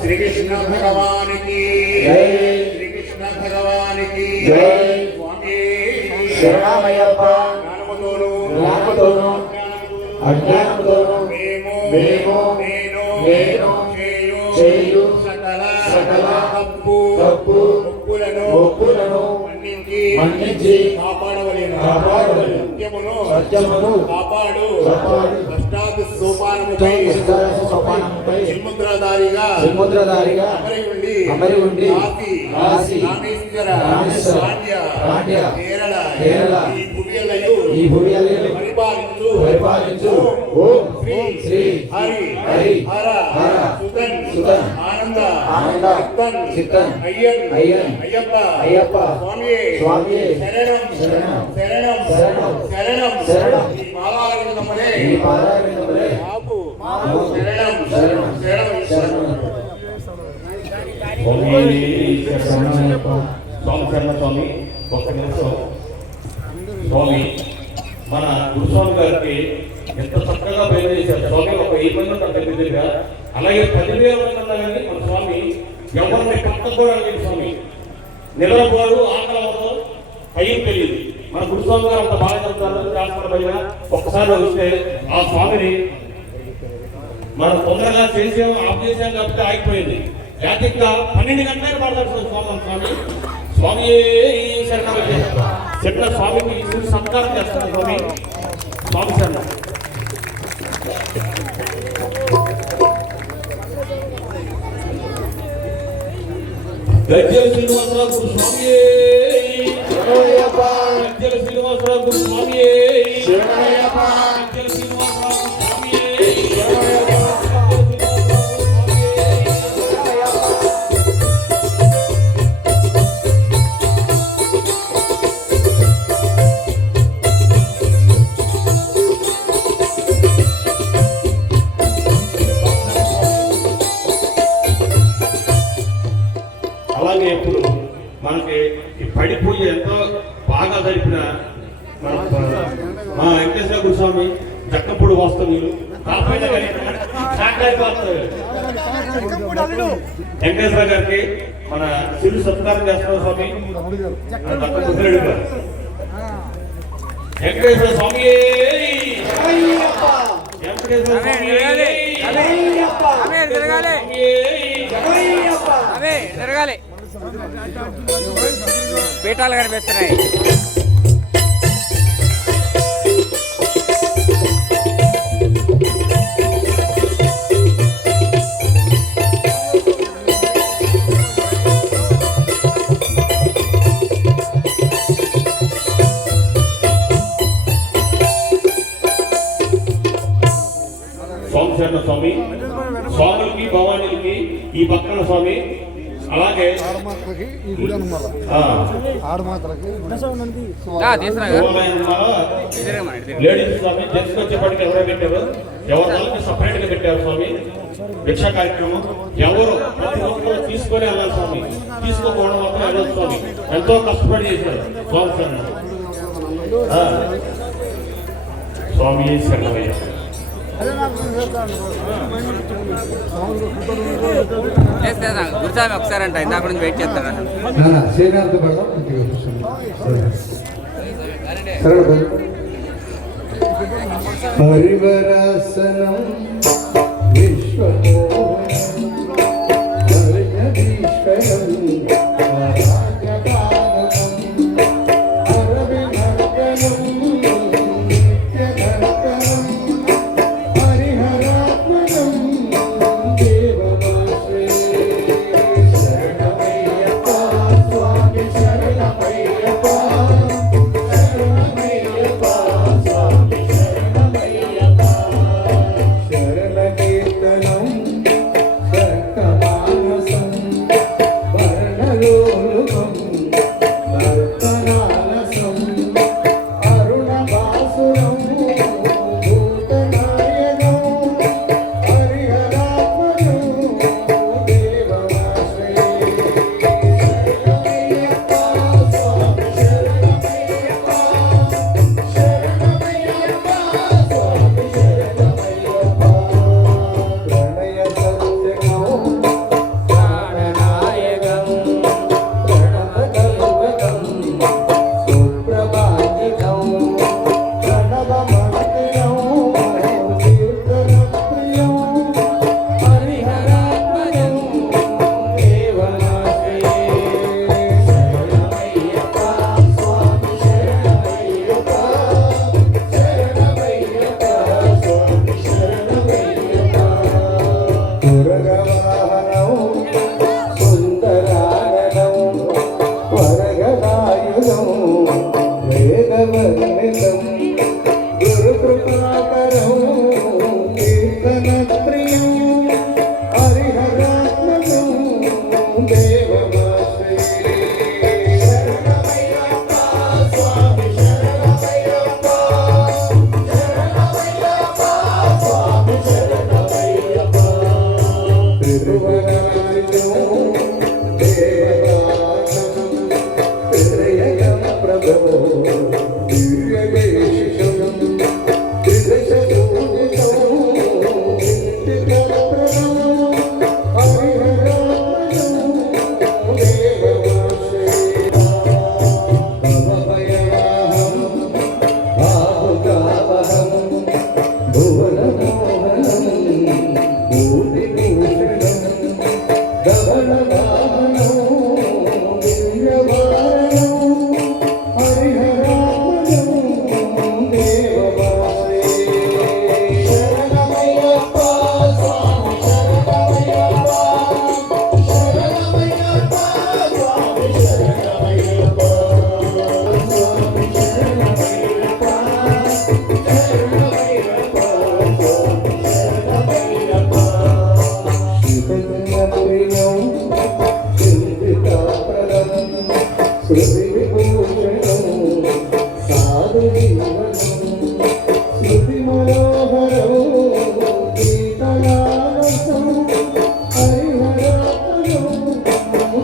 శ్రీకృష్ణ భగవానికి. శ్రీకృష్ణ భగవానికి జై. స్వామి శరణమయ్యప్ప జ్ఞానముతోను జ్ఞానముతోను అజ్ఞానముతోను మేము మేము నేను నేను చేయు చేయు సకల సకల తప్పు తప్పు మొక్కులను మొక్కులను మన్నించి మన్నించి కాపాడవలెను కాపాడవలెను. సత్యమును సత్యమును కాపాడు కాపాడు. సోపానముపై సోపానముపై చిన్ముద్రధారిగా సముద్రధారిగా అమరి ఉండి అమరి ఉండి కాశీ కాశీ రామేశ్వర రామేశ్వర పాండ్య పాండ్య కేరళ కేరళ ఈ భూమియలయు ఈ భూమి అల్లిని పరిపాలించు. ఓం శ్రీ శ్రీ హరి హరి హర హర సుతన్ సుతన్. ఆనంద ఆనంద. చిత్తన్ చిత్తన్. అయ్యన్ అయ్యన్. అయ్యప్ప అయ్యప్ప. స్వామియే స్వామియే. శరణం శరణం. శరణం శరణం. శరణం శరణం. ఈ మాలావిందమునే ఈ పాదారవిందములే మాకు మాకు శరణం శరణం. శరణం శరణం. శరణమయ్యప్ప. స్వామి శరణ స్వామి. ఒక్క నిమిషం. స్వామి మన గురుస్వామి గారికి ఎంత చక్కగా బయలుదేశారు స్వామి ఒక వెయ్యి మంది ఉంటారు దగ్గర అలాగే పదివేల మంది ఉన్నా కానీ మన స్వామి. ఎవరిని పక్కకు కూడా లేదు స్వామి నిలబడు ఆకలవరు అవ్వదు భయం తెలియదు. మన గురుస్వామి గారు అంత బాగా చెప్తారు శాస్త్ర పైన ఒక్కసారి వస్తే ఆ స్వామిని మనం తొందరగా చేసాం ఆఫ్ చేసాం కాబట్టి ఆగిపోయింది. లేకపోతే పన్నెండు గంటలకు పడతాడు స్వామి స్వామి. స్వామి శరణ శరణ స్వామికి ఇసురు సత్కారం చేస్తాడు స్వామి. స్వామి శరణ గజ్జల శ్రీనివాసరావు గురు స్వామి గజ్జల శ్రీనివాసరావు గురు స్వామి అలాగే ఇప్పుడు మనకి ఈ పడి పూజ ఎంతో బాగా జరిపిన మన మా వెంకటేశ్వర గురుస్వామి జక్కపూడి వాస్తవ్యులు. వెంకటేశ్వర గారికి మన శిరు సత్కారం చేస్తున్న స్వామి. వెంకటేశ్వర స్వామి వెంకటేశ్వర స్వామి జరగాలి పీఠాలు కనిపిస్తున్నాయి. స్వామి స్వాములకి భవానీలకి ఈ పక్కన స్వామి అలాగే ఆడమాత్రకి ఈ గుడి అనమాట ఆడమాత్రకి. లేడీస్ స్వామి వచ్చేప్పటికి ఎవరో పెట్టారు. ఎవరు వాళ్ళకి సపరేట్గా పెట్టారు స్వామి. భిక్ష కార్యక్రమం. ఎవరు ప్రతి ఒక్కరు తీసుకొని వెళ్ళాలి స్వామి. తీసుకోకపోవడం మాత్రం వెళ్ళదు స్వామి. ఎంతో కష్టపడి చేశారు స్వామి. స్వామి శరణమయ్య. గురుస్వామి ఒకసారి అంట ఇందాక నుంచి వెయిట్ చేస్తాడు శ్రీనాథ్ హరివరాసనం.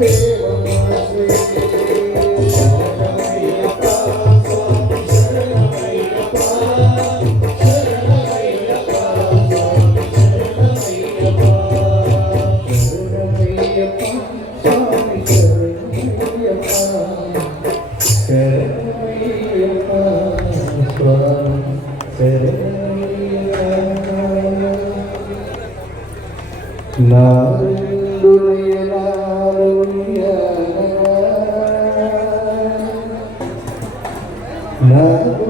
Beli. No.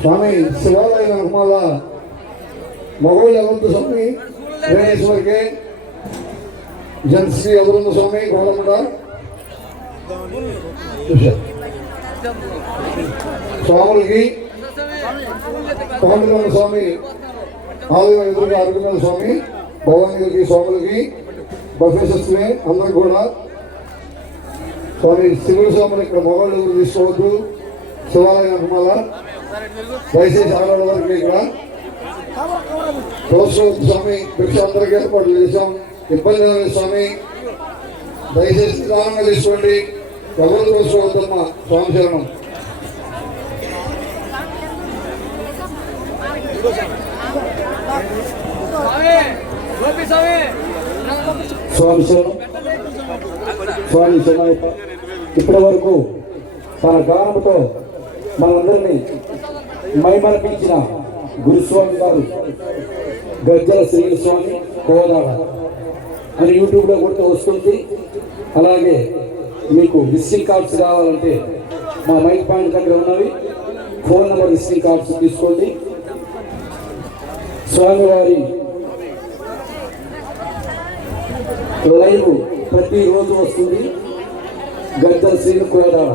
స్వామి శివాలయ వెనకమాల మగవాళ్ళు ఎవరు స్వామి? వేణేశ్వరికి జన్శ్రీ ఎవరున్న స్వామి గోడముడ. స్వాములకి కోమటిగౌడ స్వామి ఆలయం ఎదురుగా అరుగుమల స్వామి భవానీకి స్వాములకి బఫేసస్లే అందరికి కూడా. స్వామి శివుడు స్వామిని ఇక్కడ మొగళ్ళు తీసుకోవద్దు. శివాలయం అనుమాల దయచేసి ఆడవాళ్ళ వరకు ఇక్కడ తులసివద్దు స్వామి భిక్ష అందరికీ ఏర్పాట్లు చేశాం. ఇబ్బంది లేదు స్వామి. దయచేసి దానంగా తీసుకోండి. ఎవరు తులసివద్దమ్మా స్వామి శరణం. స్వామి శరణం. స్వామి శరణయ్యప్ప ఇప్పటి వరకు తన గానంతో మనందరినీ మైమరపించిన గురుస్వామి గారు గజ్జల శ్రీస్వామి కోదాడ అని యూట్యూబ్లో కూడా వస్తుంది. అలాగే మీకు విజిటింగ్ కార్డ్స్ కావాలంటే మా మైక్ పాయింట్ దగ్గర ఉన్నవి. ఫోన్ నెంబర్ విజిటింగ్ కార్డ్స్ తీసుకోండి. స్వామివారి లైవ్ ప్రతిరోజు వస్తుంది. గద్దల శ్రీను కోదాడ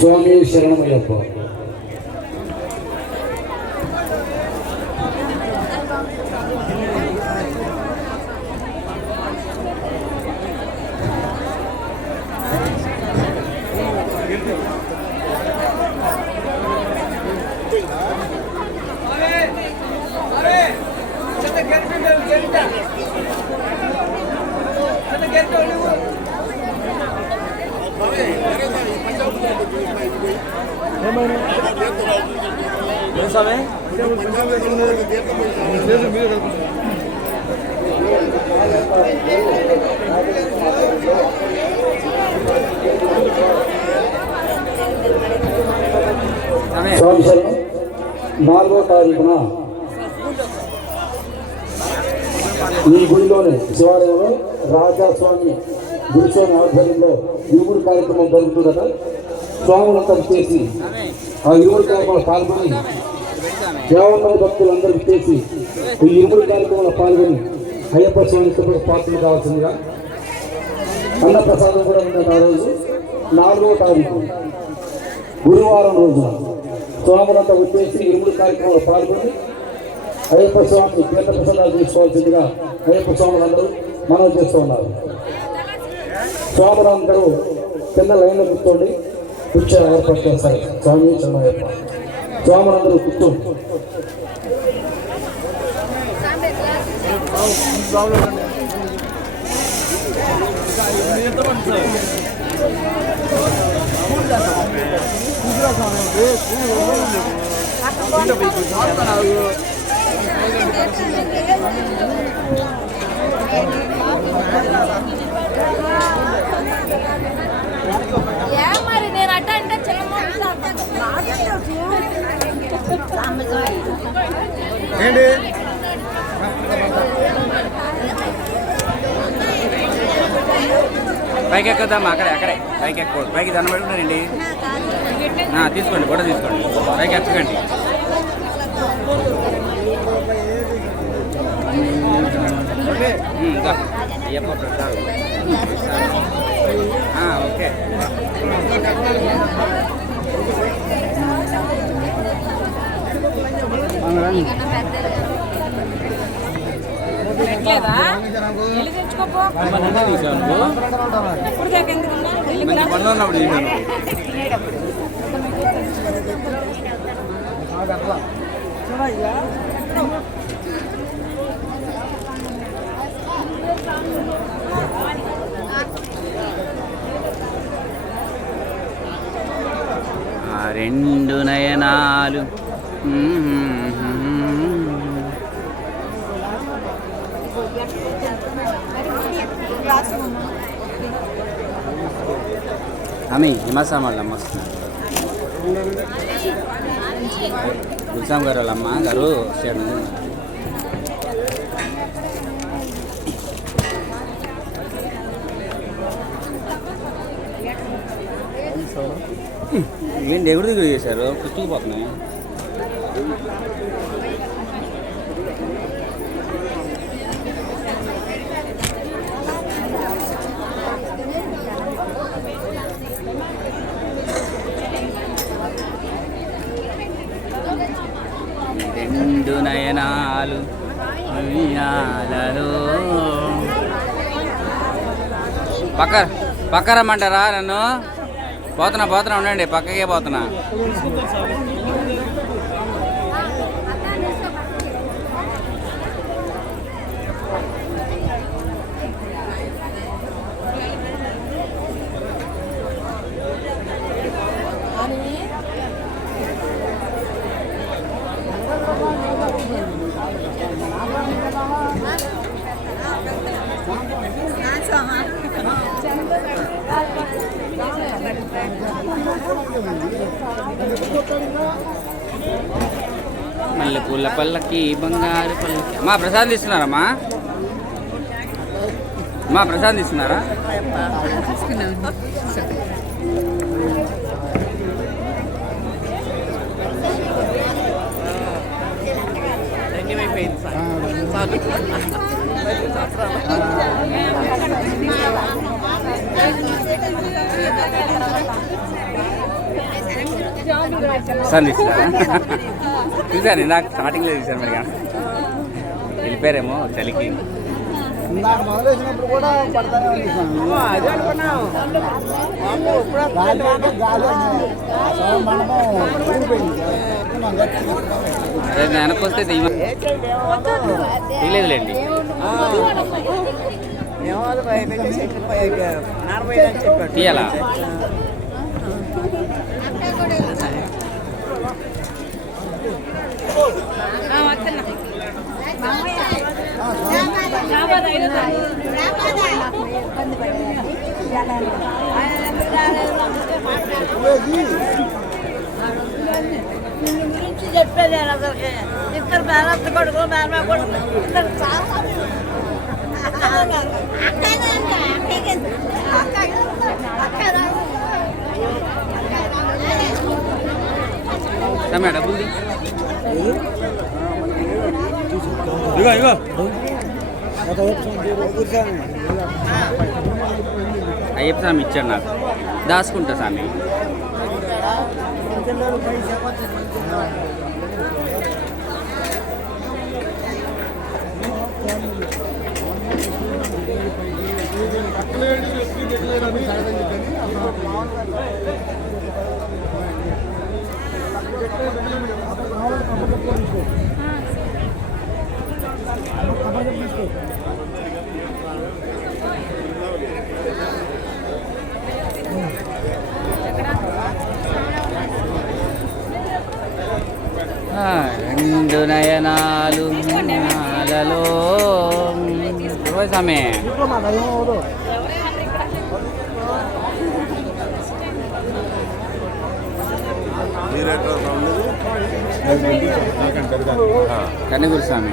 స్వామి శరణమయ్యప్ప. స్వామి సంవత్సరం నాలుగో తారీఖున ఈ గుడిలోని శివాలయంలో రాజాస్వామి గురుస్వామి ఆధ్వర్యంలో యువకుడి కార్యక్రమం జరుగుతుందట. స్వాములంతా చేసి ఆ యువకుడి కార్యక్రమంలో పాల్గొని దేవతల భక్తులందరికీ చేసి ఈ యువకుడి కార్యక్రమంలో పాల్గొని అయ్యప్ప స్వామి కృపకు పాత్రలు కావాల్సిందిగా అన్నప్రసాదం కూడా ఉన్నది ఆ రోజు నాలుగో తారీఖు. గురువారం రోజున స్వాములంతా వచ్చేసి ఇరుముడు కార్యక్రమంలో పాల్గొని అయ్యప్ప స్వామిని తీర్థ ప్రసాదాలు తీసుకోవాల్సిందిగా అయ్యప్ప స్వాములందరూ మనం చేస్తూ ఉన్నారు. స్వాములందరూ కింద లైన్లో కూర్చోండి. కూర్చో ఏర్పాటు చేస్తారు. స్వామి చిన్నయ్యప్ప స్వాములందరూ కూర్చోండి ఏ మరి నేను అట్ట అంటే చెల్లమ్మ పైకి ఎక్కుదాం అక్కడే అక్కడే. పైకి ఎక్కువ పైకి దండం పెట్టుకున్నారండి తీసుకోండి ఫోటో తీసుకోండి. పైకి ఎక్కకండి ఇంకా అయ్యప్ప ప్రసాద్. ఓకే. పెట్టలేదా? రెండు నయనాలు. ఆమె హిమాసాం వాళ్ళ అమ్మ గుల్సాం గారు వాళ్ళ అమ్మ గారు వచ్చాడు ఏంటి ఎగుడు దిగుడు చేశారు? కుట్టుకుపోతున్నాయి రెండు నయనాలు ఉయ్యాలలో పక్క పక్క రమ్మంటారా నన్ను? పోతున్నా పోతున్నా ఉండండి పక్కకే పోతున్నా. పల్లకి బంగారు పల్లకి. అమ్మా ప్రసాదం తీసుకున్నారమ్మా? అమ్మా ప్రసాదం తీసుకున్నారా? ప్రసాదం తీసుకున్నారా చూసాను ఇందాక స్టార్టింగ్లో చూసాను మరి వెళ్ళిపోయారేమో చలికి నాకు మొదలేసినప్పుడు కూడా పడతానే ఉంది అదే అనుకున్నాం గాలి అంటే గాలి అన్నది. సగం మండపం ఊడిపోయింది. మనం గట్టిగా. అదే వెనక్కి వస్తే తీయ తీయలేదులేండి తీయాలా గురించి చెప్పేది అసలుకి ఇద్దరు మేనత్త కొడుకు మేనమా కొడుకు ఇద్దరు చాలా తమ్మే ఇగో ఇగో. అయ్యప్ప స్వామి ఇచ్చాడు నాకు. దాచుకుంటా స్వామి. ఆ, రెండు నయనాలు స్వామి? కన్నెగురు స్వామి.